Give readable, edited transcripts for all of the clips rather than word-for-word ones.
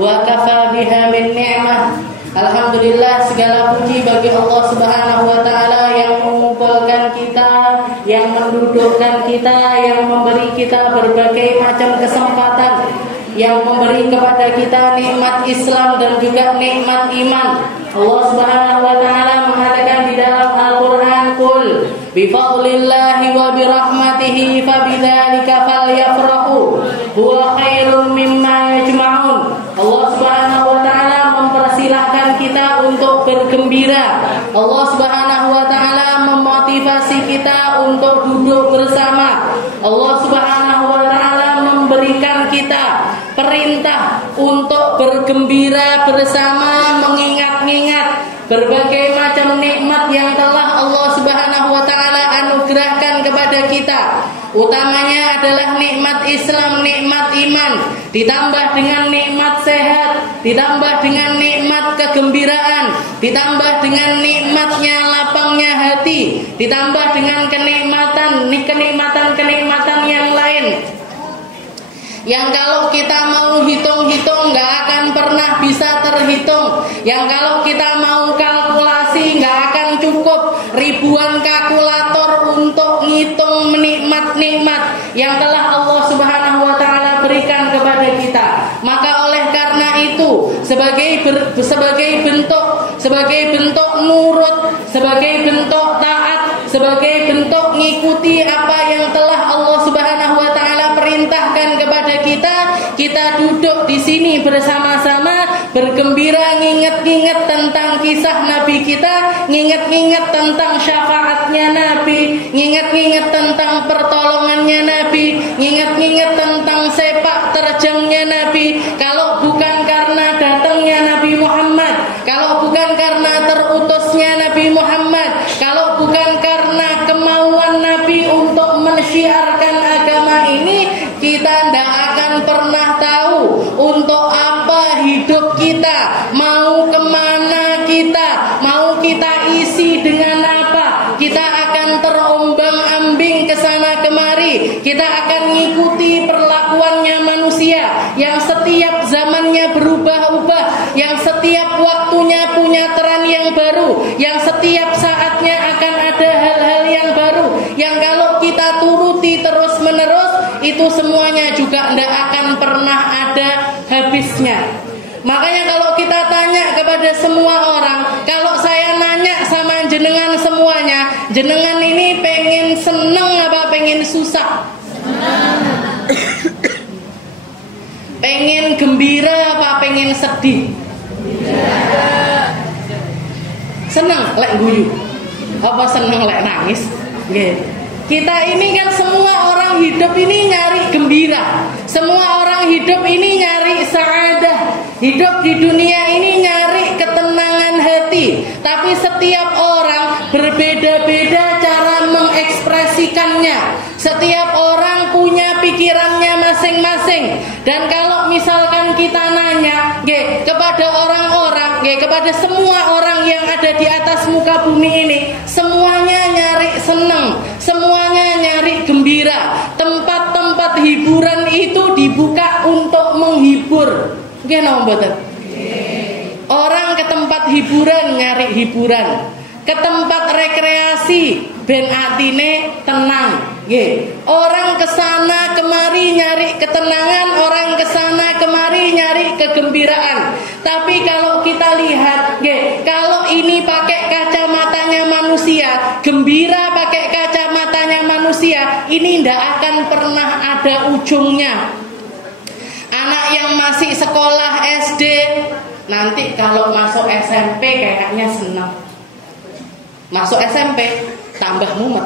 wa kafa biha min ni'mah. Alhamdulillah, segala puji bagi Allah Subhanahu wa taala yang mengumpulkan kita, yang mendudukkan kita, yang memberi kita berbagai macam kesempatan, yang memberi kepada kita nikmat Islam dan juga nikmat iman. Allah Subhanahu wa taala mengatakan di dalam Al-Qur'an, "Qul bi fadlillahi wa bi rahmatihi fabidzalika falyafrahu huwa khairum mimma yajma'un." Allah Subhanahu wa taala mempersilahkan kita untuk bergembira. Allah Subhanahu wa taala memotivasi kita untuk duduk bersama. Allah Subhanahu wa taala memberikan kita perintah untuk bergembira bersama, mengingat-ingat berbagai macam nikmat yang telah Allah Subhanahu wa taala anugerahkan kepada kita. Utamanya adalah nikmat Islam, nikmat iman, ditambah dengan nikmat sehat, ditambah dengan nikmat kegembiraan, ditambah dengan nikmatnya lapangnya hati, ditambah dengan kenikmatan yang lain, yang kalau kita mau hitung-hitung nggak akan pernah bisa terhitung, yang kalau kita mau kalkulasi nggak akan cukup ribuan kalkulator untuk ngitung nikmat-nikmat yang telah Allah Subhanahu wa taala berikan kepada kita. Maka oleh karena itu, sebagai bentuk nurut, sebagai bentuk taat, sebagai bentuk ngikuti apa yang telah Allah Subhanahu wa taala perintahkan kepada kita duduk di sini bersama-sama bergembira, nginget-nginget tentang kisah Nabi kita, nginget-nginget tentang syafaatnya Nabi, nginget-nginget tentang pertolongannya Nabi, nginget-nginget tentang sepak terjangnya Nabi. Kalau bukan karena datangnya Nabi Muhammad, kalau bukan karena terutusnya Nabi Muhammad, kalau bukan karena kemauan Nabi untuk mensyiarkan agama ini, kita tidak akan pernah tahu untuk apa hidup kita, mau kemana kita, mau kita isi dengan apa. Kita akan terombang-ambing ke sana kemari. Kita akan mengikuti perlakuannya manusia yang setiap zamannya berubah-ubah, yang setiap waktunya punya tren yang baru, yang setiap saatnya akan ada hal-hal yang baru, yang kalau kita turuti terus-menerus, itu semuanya juga tidak akan pernah ada habisnya. Makanya kalau kita tanya kepada semua orang, kalau saya nanya sama jenengan semuanya, jenengan ini pengen seneng apa pengen susah? Pengen gembira apa pengen sedih? Seneng lek guyu apa seneng lek nangis? Nggih. Kita ini kan semua orang hidup ini nyari gembira. Semua orang hidup ini nyari sa'adah. Hidup di dunia ini nyari ketenangan hati. Tapi setiap orang berbeda-beda cara mengekspresikannya. Setiap orang punya pikirannya masing-masing. Dan kalau misalkan kita nanya kepada orang-orang, kepada semua orang yang ada di atas muka bumi ini, semuanya nyari seneng, semuanya nyari gembira. Tempat-tempat hiburan itu dibuka untuk menghibur. Orang ke tempat hiburan nyari hiburan, ke tempat rekreasi ben atine tenang. Orang kesana kemari nyari ketenangan, orang kesana kemari nyari kegembiraan. Tapi kalau kita lihat, kalau ini pakai kacamatanya manusia, gembira pakai kacamatanya manusia, ini tidak akan pernah ada ujungnya. Anak yang masih sekolah SD, nanti kalau masuk SMP kayaknya senang. Masuk SMP tambah mumet.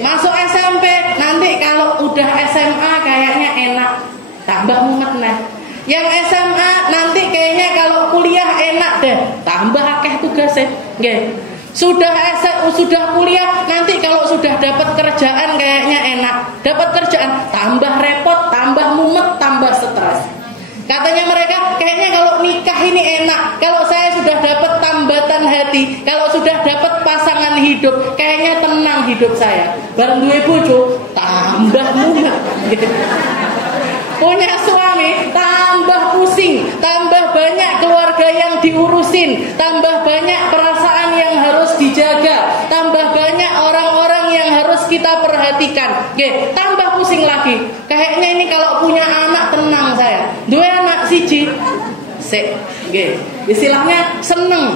Masuk SMP nanti kalau udah SMA kayaknya enak, tambah mumet nah. Yang SMA nanti kayaknya kalau kuliah enak deh, tambah akeh tugasnya. Sudah kuliah nanti kalau sudah dapat kerjaan kayaknya enak, dapat kerjaan tambah repot, tambah mumet, tambah stres. Katanya mereka kayaknya kalau nikah ini enak, kalau saya sudah dapat tambatan hati, kalau sudah dapat pasangan hidup, kayaknya tenang hidup saya. Bareng duwe bojo tambah mumet. Punya suami tambah tambah banyak perasaan yang harus dijaga, tambah banyak orang-orang yang harus kita perhatikan. Tambah pusing lagi. Kayaknya ini kalau punya anak tenang saya. Dua anak siji, istilahnya seneng.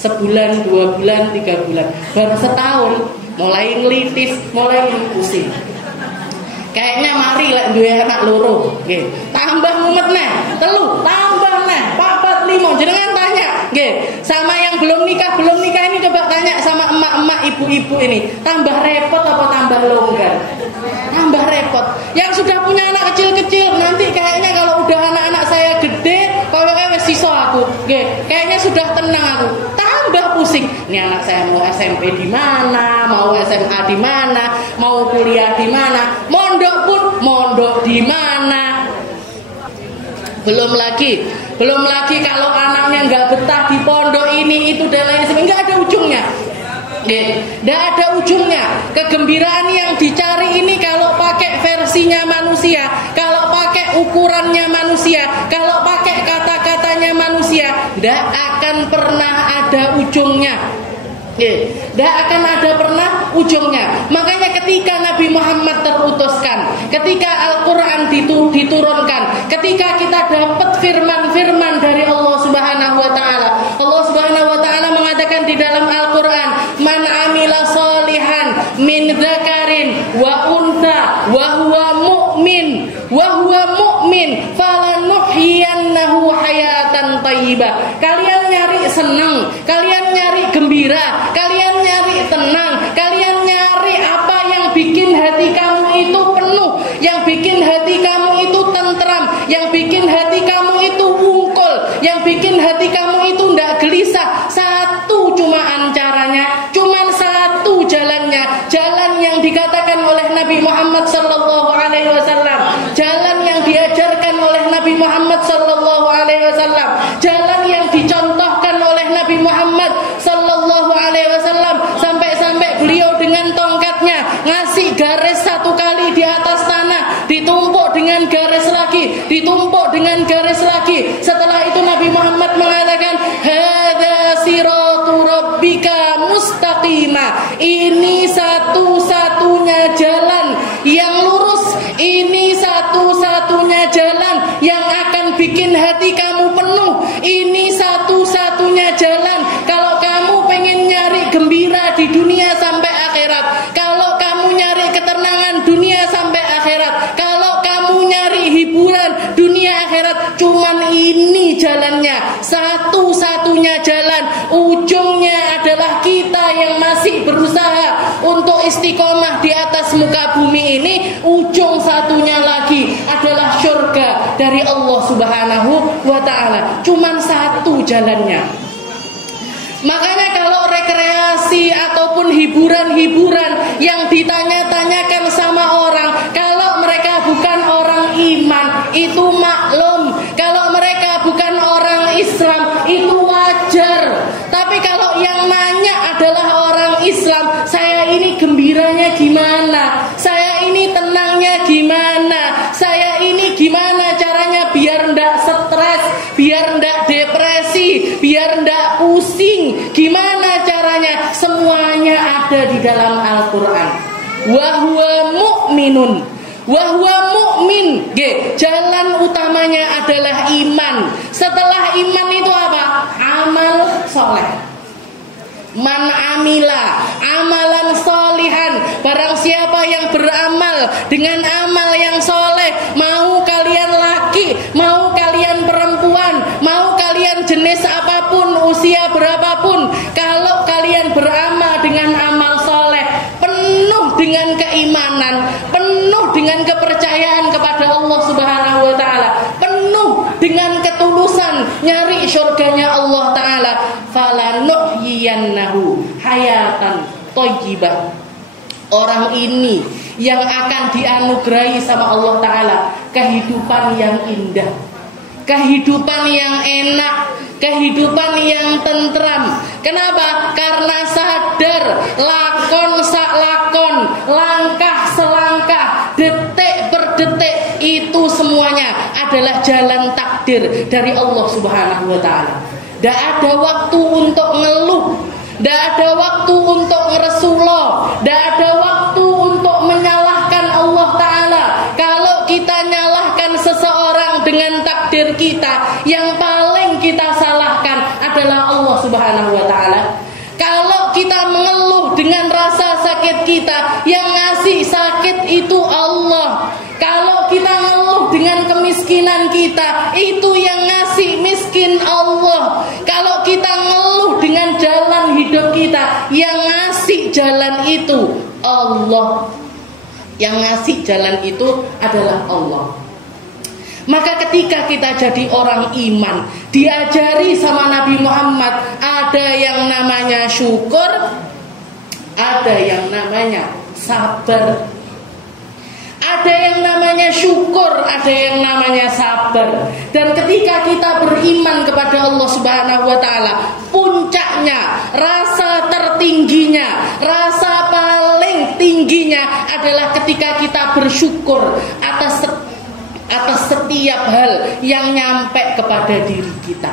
Sebulan, 2 bulan, 3 bulan, baru setahun mulai ngelitis, mulai pusing. Kayaknya mari lek duwe anak loro, nggih. Tambah mumet neh, 3, tambah neh, 4, 5. Jenengan tanya, nggih. Sama yang belum nikah ini coba tanya sama emak-emak, ibu-ibu ini, tambah repot apa tambah longgar? Tambah repot. Yang sudah punya anak kecil-kecil, nanti kayaknya kalau udah anak-anak saya gede, kayaknya wis iso aku, nggih. Kayaknya sudah tenang aku. Tambah pusing. Ini anak saya mau SMP di mana, mau SMA di mana, mau kuliah di mana, mondok di mana. Belum lagi kalau anaknya nggak betah di pondok ini itu dan lain sebagainya, nggak ada ujungnya. Nggak ada ujungnya. Kegembiraan yang dicari ini kalau pakai versinya manusia, kalau pakai ukurannya manusia, kalau pakai kata-katanya manusia, nggak akan pernah ada ujungnya. Tidak akan ada pernah ujungnya. Makanya ketika Nabi Muhammad terutuskan, ketika Al-Quran diturunkan, ketika kita dapat firman-firman dari Allah Subhanahu wa Ta'ala, Allah Subhanahu wa Ta'ala mengatakan di dalam Al-Quran, man amila solihan min dzakarin wa untha wa huwa mu'min falanuhyiyannahu hayatan thayyibah. Kalian nyari senang, kalian nyari gembira, kalian nyari tenang, kalian nyari apa yang bikin hati kamu itu penuh, yang bikin hati kamu itu tentram, yang bikin hati kamu itu wungkul, yang bikin hati kamu itu tidak gelisah. Satu cumaan caranya, cuman satu jalannya, jalan yang dikatakan oleh Nabi Muhammad sallallahu alaihi wasallam, jalan yang diajarkan oleh Nabi Muhammad sallallahu alaihi wasallam, jalan yang dicontohkan oleh Nabi Muhammad sallallahu alaihi wasallam, sampai-sampai beliau dengan tongkatnya ngasih garis 1 kali di atas tanah, ditumpuk dengan garis lagi, ditumpuk dengan garis lagi. Setelah itu Nabi Muhammad mengatakan, hadza siratu rabbika mustaqima. Ini satu-satunya jalan yang lurus, ini satu-satunya jalan yang akan bikin hati kamu penuh, ini satu-satunya jalan kalau kamu pengen nyari gembira di dunia sampai akhirat, kalau kamu nyari ketenangan dunia sampai akhirat, kalau kamu nyari hiburan dunia akhirat, cuman ini jalannya, satu-satunya jalan. Ujungnya adalah kita yang masih berusaha untuk istiqomah di atas muka bumi ini. Ujung satunya lagi adalah surga dari Allah Subhanahu wa Ta'ala. Cuman satu jalannya. Makanya kalau rekreasi ataupun hiburan-hiburan yang ditanya-tanyakan sama orang, kalau mereka bukan orang iman, itu maklum. Kalau mereka bukan orang Islam, itu wajar. Tapi kalau yang nanya adalah orang Islam, saya ini gembiranya gimana? Saya ini tenangnya gimana? Saya ini gimana caranya biar ndak stres, biar ndak depresi, biar ndak pusing? Gimana caranya? Semuanya ada di dalam Al-Quran. Wahwa mu'minun, wahwa mu'min. Jalan utamanya adalah iman. Setelah iman itu apa? Amal soleh. Man amila amalan solihan. Barang siapa yang beramal dengan amal yang soleh, mau kalian laki, mau kalian perempuan, mau kalian jenis apapun, usia berapapun, kalau kalian beramal dengan amal soleh, penuh dengan keimanan, penuh dengan kepercayaan kepada Allah Subhanahu wa Ta'ala, penuh dengan ketulusan nyari surganya Allah Ta'ala, falanuhyiyannahu hayatan thayyibah. Orang ini yang akan dianugerahi sama Allah Ta'ala kehidupan yang indah, kehidupan yang enak, kehidupan yang tentram. Kenapa? Karena sadar lakon sak lakon, langkah selangkah, detik per detik, itu semuanya adalah jalan takdir dari Allah Subhanahu wa Ta'ala. Tidak ada waktu untuk ngeluh, tidak ada waktu untuk ngeresuloh, tidak ada waktu untuk menyalahkan Allah Ta'ala. Kalau kita nyalahkan seseorang dengan takdir kita, yang paling kita salahkan adalah Allah Subhanahu wa Ta'ala. Kalau kita mengeluh dengan rasa sakit kita, yang ngasih sakit itu Allah. Kalau kita ngeluh dengan kemiskinan kita, itu yang ngasih miskin Allah. Kalau kita ngeluh dengan jalan hidup kita, yang ngasih jalan itu Allah. Yang ngasih jalan itu adalah Allah. Maka ketika kita jadi orang iman, diajari sama Nabi Muhammad, ada yang namanya syukur, ada yang namanya sabar. Ada yang namanya syukur, ada yang namanya sabar. Dan ketika kita beriman kepada Allah Subhanahu wa Ta'ala, puncaknya, rasa tertingginya, rasa paling tingginya adalah ketika kita bersyukur atas setiap hal yang nyampe kepada diri kita.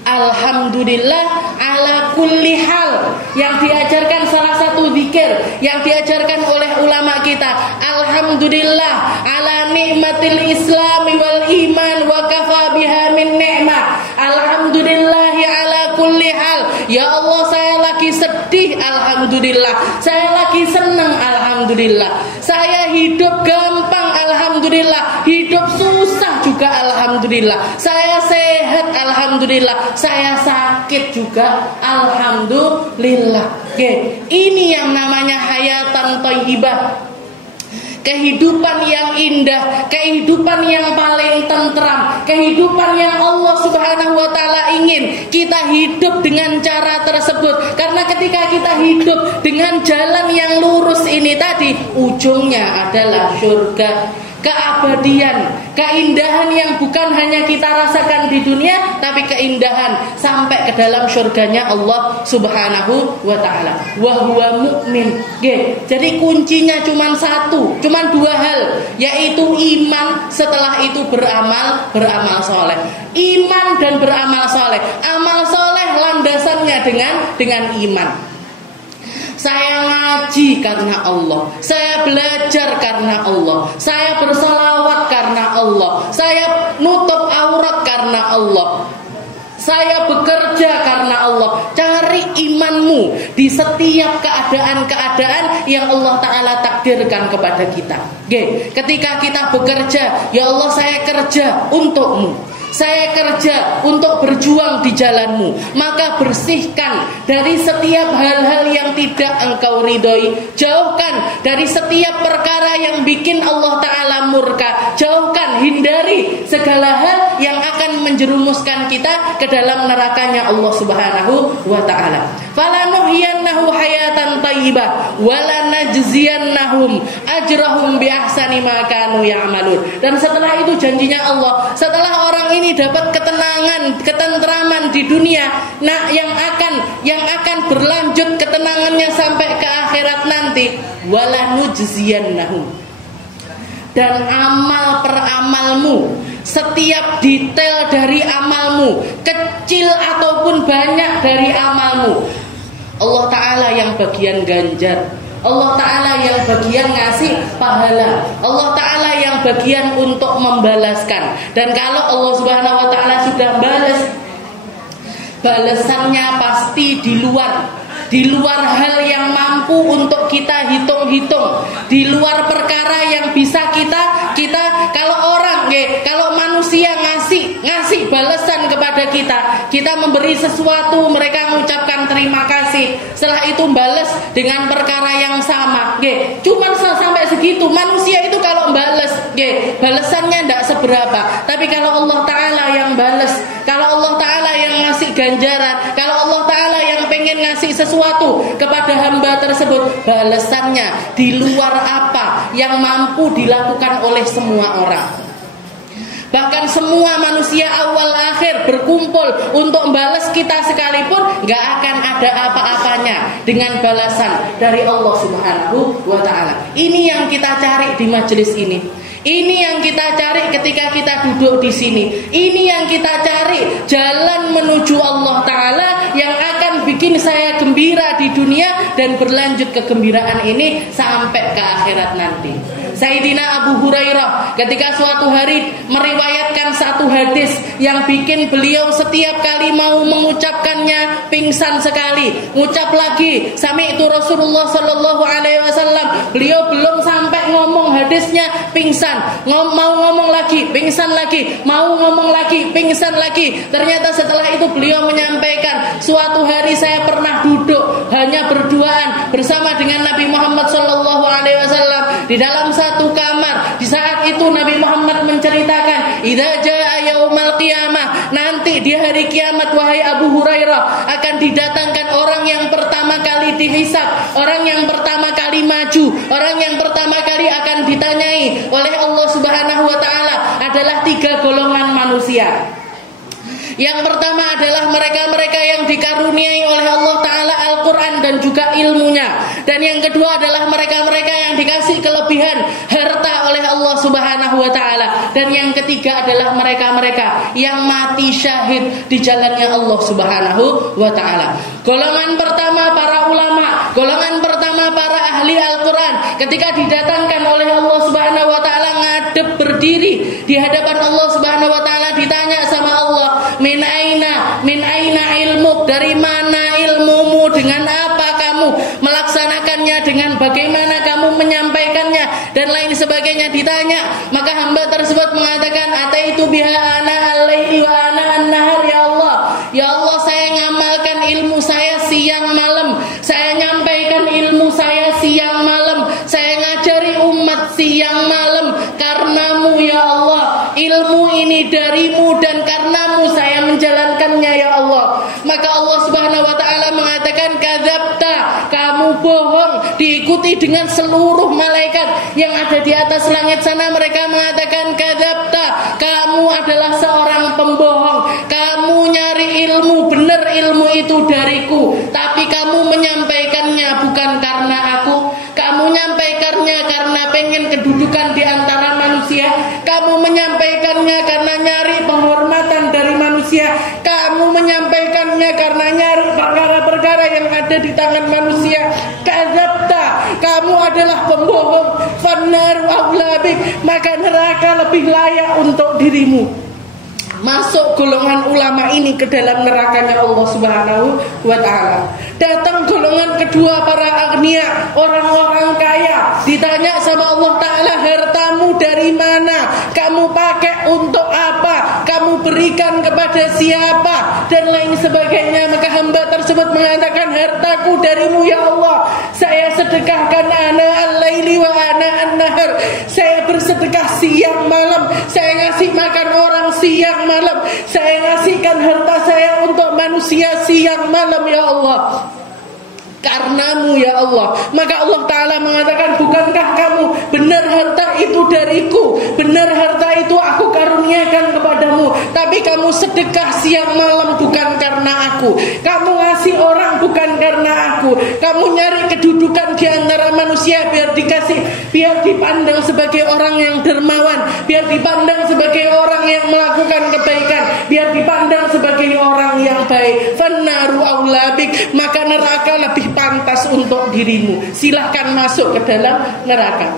Alhamdulillah ala kulli hal, yang diajarkan salah satu zikir yang diajarkan oleh ulama kita. Alhamdulillah ala nikmatil islami wal iman wa kafa biha min ni'mah. Alhamdulillah ala kulli hal. Ya Allah, saya lagi sedih, alhamdulillah. Saya lagi senang, alhamdulillah. Saya hidup gampang, alhamdulillah. Hidup susah juga, alhamdulillah. Saya sehat, alhamdulillah. Saya sakit juga, alhamdulillah. Ini yang namanya hayatan thayyibah. Kehidupan yang indah, kehidupan yang paling tentram, kehidupan yang Allah Subhanahu wa Ta'ala ingin kita hidup dengan cara tersebut. Karena ketika kita hidup dengan jalan yang lurus ini tadi, ujungnya adalah surga, keabadian, keindahan yang bukan hanya kita rasakan di dunia, tapi keindahan sampai ke dalam surganya Allah Subhanahu wa Ta'ala. Wa huwa mu'min. Jadi kuncinya cuma satu, cuma dua hal, yaitu iman, setelah itu beramal soleh. Iman dan beramal soleh. Amal soleh landasannya dengan iman. Saya ngaji karena Allah, saya belajar karena Allah, saya bersalawat karena Allah, saya nutup aurat karena Allah, saya bekerja karena Allah. Cari imanmu di setiap keadaan-keadaan yang Allah Ta'ala takdirkan kepada kita. Ketika kita bekerja, ya Allah, saya kerja untukmu, saya kerja untuk berjuang di jalanmu. Maka bersihkan dari setiap hal-hal yang tidak engkau ridhoi. Jauhkan dari setiap perkara yang bikin Allah Ta'ala murka. Jauhkan, hindari segala hal yang akan menjerumuskan kita ke dalam nerakanya Allah Subhanahu wa Ta'ala. Falanuhyiyannahu hayatan thayyibah walanajziyannahum ajrahum bi ahsani ma kanu ya'malun. Dan setelah itu janjinya Allah, setelah orang ini dapat ketenangan, ketentraman di dunia, nah yang akan berlanjut ketenangannya sampai ke akhirat nanti, walanujziyannahum. Dan amal per amalmu, setiap detail dari amalmu, kecil ataupun banyak dari amalmu, Allah Ta'ala yang bagian ganjar, Allah Ta'ala yang bagian ngasih pahala, Allah Ta'ala yang bagian untuk membalaskan. Dan kalau Allah Subhanahu wa Ta'ala sudah balas, balasannya pasti di luar hal yang mampu untuk kita hitung-hitung, di luar perkara yang bisa kita kalau manusia ngasih balasan kepada kita memberi sesuatu, mereka mengucapkan terima kasih, setelah itu balas dengan perkara yang sama, cuman sampai segitu. Manusia itu kalau balas, balasannya tidak seberapa. Tapi kalau Allah Ta'ala yang balas, kalau Allah Ta'ala yang ngasih ganjaran, kalau Allah Ta'ala yang pengen ngasih sesuatu kepada hamba tersebut, balasannya di luar apa yang mampu dilakukan oleh semua orang. Bahkan semua manusia awal akhir berkumpul untuk balas kita sekalipun, gak akan ada apa-apanya dengan balasan dari Allah Subhanahu wa Ta'ala. Ini yang kita cari di majelis ini. Ini yang kita cari ketika kita duduk di sini. Ini yang kita cari, jalan menuju Allah Ta'ala yang akan bikin saya gembira di dunia dan berlanjut kegembiraan ini sampai ke akhirat nanti. Sayyidina Abu Hurairah ketika suatu hari meriwayatkan satu hadis yang bikin beliau setiap kali mau mengucapkannya pingsan sekali. Ucap lagi, sami'tu Rasulullah sallallahu alaihi wasallam. Beliau belum sampai ngomong hadisnya pingsan. Mau ngomong lagi, pingsan lagi. Mau ngomong lagi, pingsan lagi. Ternyata setelah itu beliau menyampaikan, suatu hari saya pernah duduk hanya berduaan bersama dengan Nabi Muhammad sallallahu alaihi wasallam di dalam satu kamar. Di saat itu Nabi Muhammad menceritakan, idza jaa yaumal qiyamah, nanti di hari kiamat wahai Abu Hurairah akan didatangkan orang yang pertama kali dihisab, orang yang pertama kali maju, orang yang pertama kali akan ditanyai oleh Allah Subhanahu wa taala adalah 3 golongan manusia. Yang pertama adalah mereka-mereka yang dikaruniai oleh Allah Ta'ala Al-Quran dan juga ilmunya. Dan yang kedua adalah mereka-mereka yang dikasih kelebihan harta oleh Allah Subhanahu wa Ta'ala. Dan yang ketiga adalah mereka-mereka yang mati syahid di jalannya Allah Subhanahu wa Ta'ala. Golongan pertama para ulama, golongan pertama para ahli Al-Quran, ketika didatangkan oleh Allah Subhanahu wa Ta'ala ngadep berdiri di hadapan Allah Subhanahu wa Ta'ala, ditanya sama Allah, min aina ilmuk, dari mana ilmumu, dengan apa kamu melaksanakannya, dengan bagaimana kamu menyampaikannya dan lain sebagainya ditanya. Maka hamba tersebut mengatakan, ataitu biha ana al-laili wa ana an-nahar, ya Allah. Ya Allah, saya ngamalkan ilmu saya siang malam, saya nyampaikan ilmu saya siang malam, saya ngajari umat siang malam karenamu ya Allah. Ilmu ini darimu dan karenamu saya menjalankannya ya Allah. Maka Allah Subhanahu wa Ta'ala mengatakan, kadzabta, kamu bohong. Diikuti dengan seluruh malaikat yang ada di atas langit sana, mereka mengatakan, kadzabta, kamu adalah seorang pembohong. Kamu nyari ilmu, benar ilmu itu dariku, tapi kamu menyampaikannya bukan karena aku. Kamu menyampaikannya karena pengen kedudukan di antara manusia. Kamu menyampaikannya karena nyari penghormatan dari manusia. Kamu menyampaikannya karena nyari perkara-perkara yang ada di tangan manusia. Kadzabta, kamu adalah pembohong. Fannaru aula bik, maka neraka lebih layak untuk dirimu. Masuk golongan ulama ini ke dalam nerakanya Allah Subhanahu wa Ta'ala. Datang golongan kedua para agnia, orang-orang kaya. Ditanya sama Allah Ta'ala, hartamu dari mana? Kamu pakai untuk apa? Kamu berikan kepada siapa? Dan lain sebagainya. Maka hamba tersebut mengatakan, hartaku darimu ya Allah. Saya sedekahkan ana al-laili wa ana an-nahar. Saya bersedekah siang malam. Saya ngasih makan orang siang malam. Saya ngasihkan harta saya untuk manusia siang malam ya Allah, karenamu ya Allah. Maka Allah Ta'ala mengatakan, bukankah kamu benar harta itu dariku, benar harta itu aku karuniakan kepadamu, tapi kamu sedekah siang malam bukan karena aku. Kamu ngasih orang bukan karena aku. Kamu nyari kedudukan di antara manusia biar dikasih, biar dipandang sebagai orang yang dermawan, biar dipandang sebagai orang yang melakukan kebaikan, biar dipandang sebagai orang yang baik. Fannaru aula bik, maka neraka lebih pantas untuk dirimu. Silahkan masuk ke dalam neraka.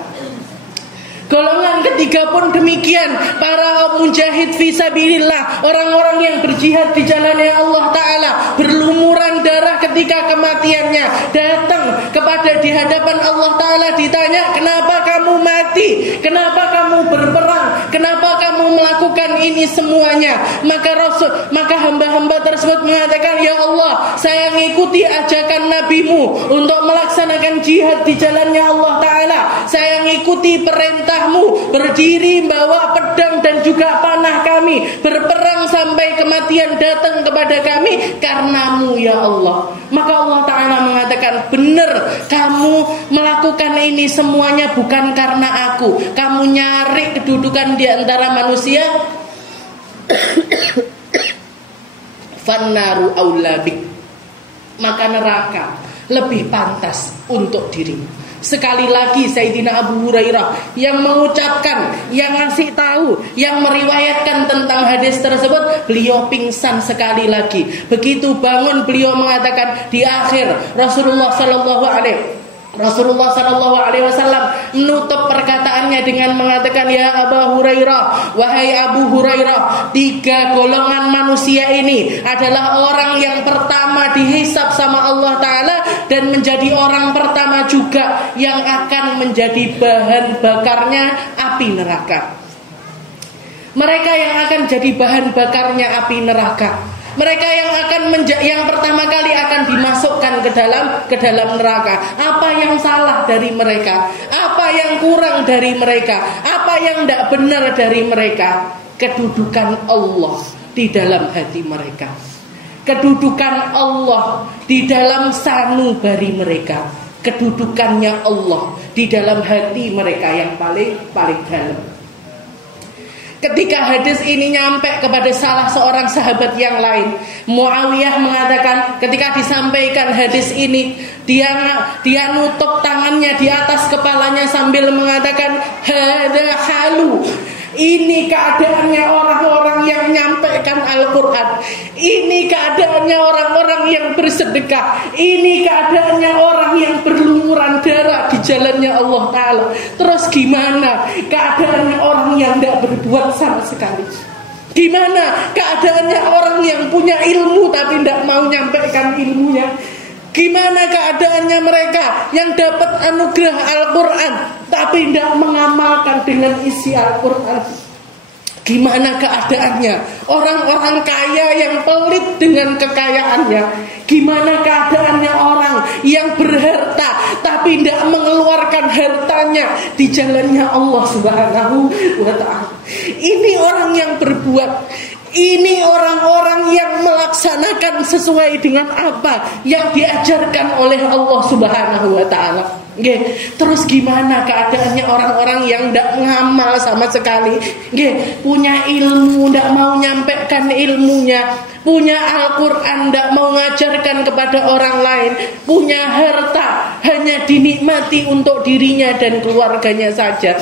Golongan ketiga pun demikian, para mujahid fisabilillah, orang-orang yang berjihad di jalannya Allah Ta'ala, berlumuran darah ketika kematiannya, datang kepada di hadapan Allah Ta'ala, ditanya, kenapa kamu mati? Kenapa kamu berperang? Kenapa kamu melakukan ini semuanya? Maka hamba-hamba tersebut mengatakan, ya Allah, saya mengikuti ajakan nabimu untuk melaksanakan jihad di jalannya Allah Ta'ala. Saya mengikuti perintah, berdiri bawa pedang dan juga panah kami, berperang sampai kematian datang kepada kami karenamu ya Allah. Maka Allah Ta'ala mengatakan, benar kamu melakukan ini semuanya bukan karena aku. Kamu nyari kedudukan di antara manusia. Fannaru aula bik, maka neraka lebih pantas untuk dirimu. Sekali lagi Sayyidina Abu Hurairah yang mengucapkan, yang ngasih tahu, yang meriwayatkan tentang hadis tersebut, beliau pingsan sekali lagi. Begitu bangun beliau mengatakan di akhir Rasulullah Sallallahu Alaihi Wasallam menutup perkataannya dengan mengatakan, ya Abu Hurairah, wahai Abu Hurairah, 3 golongan manusia ini adalah orang yang pertama dihisab sama Allah Ta'ala dan menjadi orang pertama juga yang akan menjadi bahan bakarnya api neraka. Mereka yang akan jadi bahan bakarnya api neraka, mereka yang akan yang pertama kali akan dimasukkan ke dalam neraka. Apa yang salah dari mereka? Apa yang kurang dari mereka? Apa yang tidak benar dari mereka? Kedudukan Allah di dalam hati mereka, kedudukan Allah di dalam sanubari mereka, kedudukannya Allah di dalam hati mereka yang paling dalam. Ketika hadis ini nyampe kepada salah seorang sahabat yang lain, Muawiyah mengatakan, ketika disampaikan hadis ini, dia nutup tangannya di atas kepalanya sambil mengatakan, hada halu. Ini keadaannya orang-orang yang menyampaikan Al-Quran. Ini keadaannya orang-orang yang bersedekah. Ini keadaannya orang yang berlumuran darah di jalannya Allah Ta'ala. Terus gimana keadaannya orang yang tidak berbuat sama sekali? Gimana keadaannya orang yang punya ilmu tapi tidak mau menyampaikan ilmunya? Gimana keadaannya mereka yang dapat anugerah Al-Quran tapi tidak mengamalkan dengan isi Al-Quran? Gimana keadaannya orang-orang kaya yang pelit dengan kekayaannya? Gimana keadaannya orang yang berharta tapi tidak mengeluarkan hartanya di jalannya Allah Subhanahu wa Ta'ala? Ini orang yang berbuat, ini orang-orang yang melaksanakan sesuai dengan apa yang diajarkan oleh Allah Subhanahu wa Ta'ala. Terus gimana keadaannya orang-orang yang tidak mengamal sama sekali? Punya ilmu, tidak mau menyampaikan ilmunya, punya Al-Quran, tidak mau mengajarkan kepada orang lain, punya harta hanya dinikmati untuk dirinya dan keluarganya saja,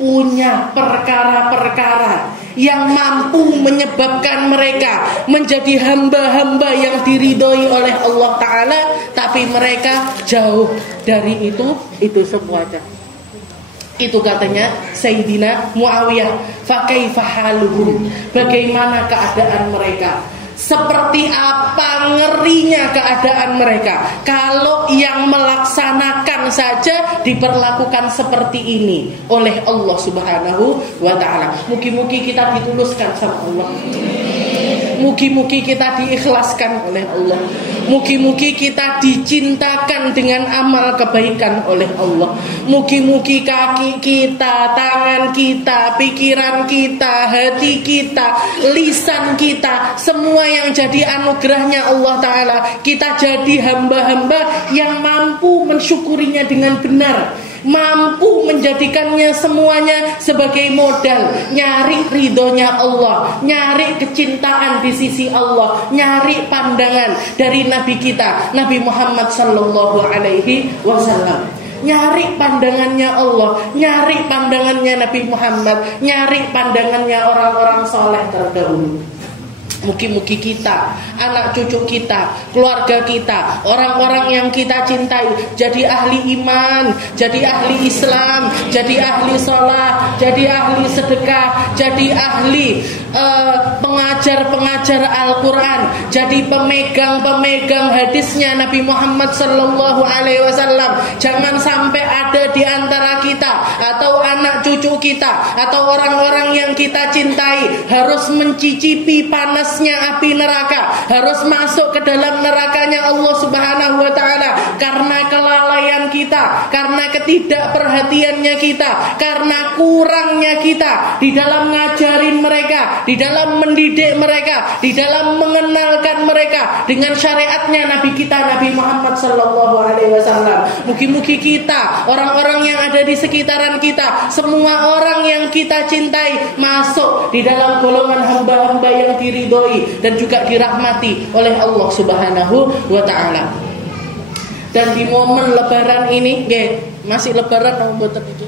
punya perkara-perkara yang mampu menyebabkan mereka menjadi hamba-hamba yang diridhoi oleh Allah Ta'ala, tapi mereka jauh dari itu semuanya. Itu katanya Sayyidina Muawiyah, fakaifa haluhum, bagaimana keadaan mereka? Seperti apa ngerinya keadaan mereka kalau yang melaksanakan saja diperlakukan seperti ini oleh Allah Subhanahu wa Ta'ala. Mugi-mugi kita dituluskan sama Allah, mugi-mugi kita diikhlaskan oleh Allah, mugi-mugi kita dicintakan dengan amal kebaikan oleh Allah. Mugi-mugi kaki kita, tangan kita, pikiran kita, hati kita, lisan kita, semua yang jadi anugerahnya Allah Ta'ala, kita jadi hamba-hamba yang mampu mensyukurinya dengan benar, mampu menjadikannya semuanya sebagai modal, nyari ridhonya Allah, nyari kecintaan di sisi Allah, nyari pandangan dari Nabi kita, Nabi Muhammad Sallallahu Alaihi Wasallam, nyari pandangannya Allah, nyari pandangannya Nabi Muhammad, nyari pandangannya orang-orang soleh terdahulu. Mugi-mugi kita, anak cucu kita, keluarga kita, orang-orang yang kita cintai jadi ahli iman, jadi ahli Islam, jadi ahli sholat, jadi ahli sedekah, jadi ahli pengajar-pengajar Al-Quran, jadi pemegang-pemegang hadisnya Nabi Muhammad Sallallahu Alaihi Wasallam. Jangan sampai ada di antara kita atau anak cucu kita atau orang-orang yang kita cintai harus mencicipi panas api neraka, harus masuk ke dalam nerakanya Allah Subhanahu wa Ta'ala karena kelalaian kita, karena ketidakperhatiannya kita, karena kurangnya kita di dalam ngajarin mereka, di dalam mendidik mereka, di dalam mengenalkan mereka dengan syariatnya Nabi kita, Nabi Muhammad Sallallahu Alaihi Wasallam. Mugi-mugi kita, orang-orang yang ada di sekitaran kita, semua orang yang kita cintai masuk di dalam golongan hamba-hamba yang diridhoi dan juga dirahmati oleh Allah Subhanahu wa Ta'ala. dan di momen lebaran ini nggih, masih lebaran apa mboten iki?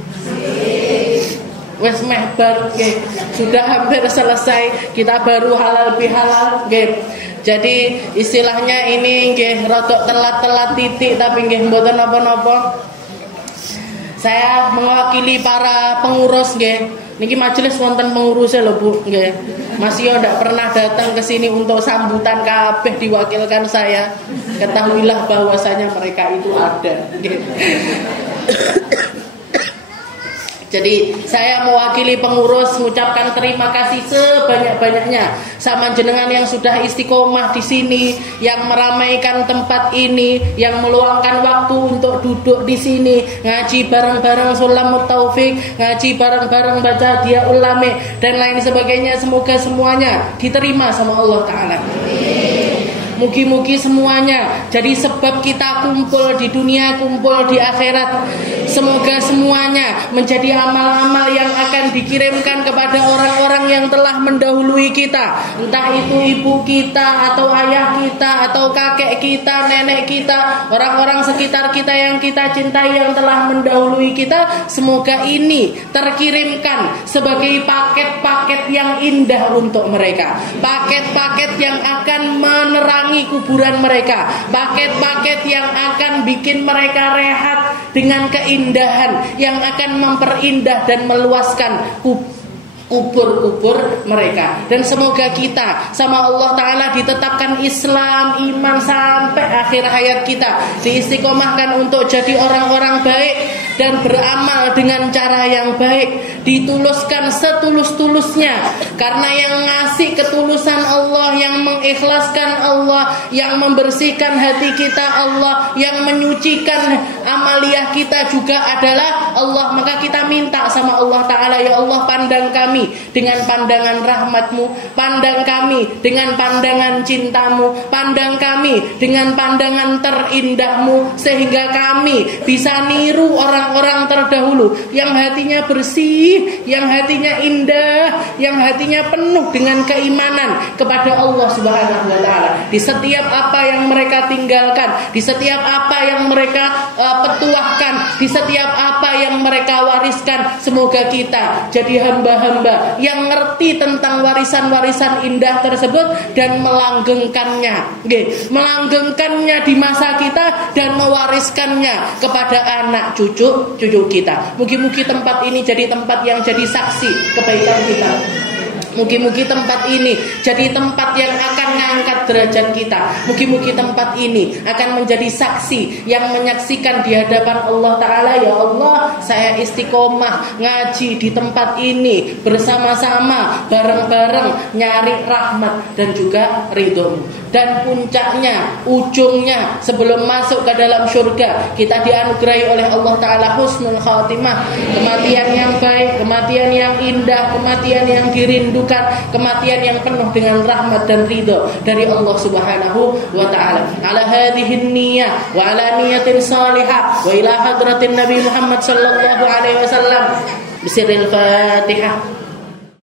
Wes meh bar nggih. Sudah hampir selesai, kita baru halal bihalal nggih. Jadi istilahnya ini nggih rada telat-telat titik tapi nggih mboten napa-napa. Saya mewakili para pengurus nggih. Niki majelis wonten pengurusnya lho Bu nggih. Mas yo ndak pernah datang ke sini untuk sambutan kabeh diwakilkan saya. Ketahuilah bahwasanya mereka itu ada nggih. Jadi saya mewakili pengurus mengucapkan terima kasih sebanyak-banyaknya sama jenengan yang sudah istiqomah di sini, yang meramaikan tempat ini, yang meluangkan waktu untuk duduk di sini, ngaji bareng-bareng Sulamut Taufik, ngaji bareng-bareng baca Dia Ulame dan lain sebagainya. Semoga semuanya diterima sama Allah Ta'ala. Mugi-mugi semuanya jadi sebab kita kumpul di dunia, kumpul di akhirat. Semoga semuanya menjadi amal-amal yang akan dikirimkan kepada orang-orang yang telah mendahului kita. Entah itu ibu kita, atau ayah kita, atau kakek kita, nenek kita, orang-orang sekitar kita yang kita cintai yang telah mendahului kita. Semoga ini terkirimkan sebagai paket-paket yang indah untuk mereka. Paket-paket yang akan menerangi kuburan mereka, paket-paket yang akan bikin mereka rehat dengan keindahan yang akan memperindah dan meluaskan kubur-kubur mereka. Dan semoga kita sama Allah Ta'ala ditetapkan Islam, iman sampai akhir hayat kita, diistiqomahkan untuk jadi orang-orang baik dan beramal dengan cara yang baik, dituluskan setulus-tulusnya, karena yang ngasih ketulusan Allah, yang mengikhlaskan Allah, yang membersihkan hati kita Allah, yang menyucikan amaliyah kita juga adalah Allah. Maka kita minta sama Allah Ta'ala, ya Allah, pandang kami dengan pandangan rahmat-Mu, pandang kami dengan pandangan cinta-Mu, pandang kami dengan pandangan terindah-Mu, sehingga kami bisa niru orang-orang terdahulu yang hatinya bersih, yang hatinya indah, yang hatinya penuh dengan keimanan kepada Allah Subhanahu wa Ta'ala. Di setiap apa yang mereka tinggalkan, di setiap apa yang mereka petuahkan, di setiap apa yang mereka wariskan, semoga kita jadi hamba-hamba yang ngerti tentang warisan-warisan indah tersebut dan melanggengkannya, melanggengkannya di masa kita dan mewariskannya kepada anak cucu kita. Mugi-mugi tempat ini jadi tempat yang jadi saksi kebaikan kita. Mugi-mugi tempat ini jadi tempat yang akan mengangkat derajat kita. Mugi-mugi tempat ini akan menjadi saksi yang menyaksikan di hadapan Allah Ta'ala, ya Allah, saya istiqomah ngaji di tempat ini bersama-sama, bareng-bareng nyari rahmat dan juga ridho-Mu. Dan puncaknya, ujungnya, sebelum masuk ke dalam surga, kita dianugerahi oleh Allah Ta'ala husnul khatimah, kematian yang baik, kematian yang indah, kematian yang dirindukan, kematian yang penuh dengan rahmat dan ridho dari Allah Subhanahu wa Ta'ala. Ala hadhihi niyyah wa ala niyatin salihah wa ila hadratin Nabi Muhammad sallallahu alaihi wasallam. Bismillahirrahmanirrahim.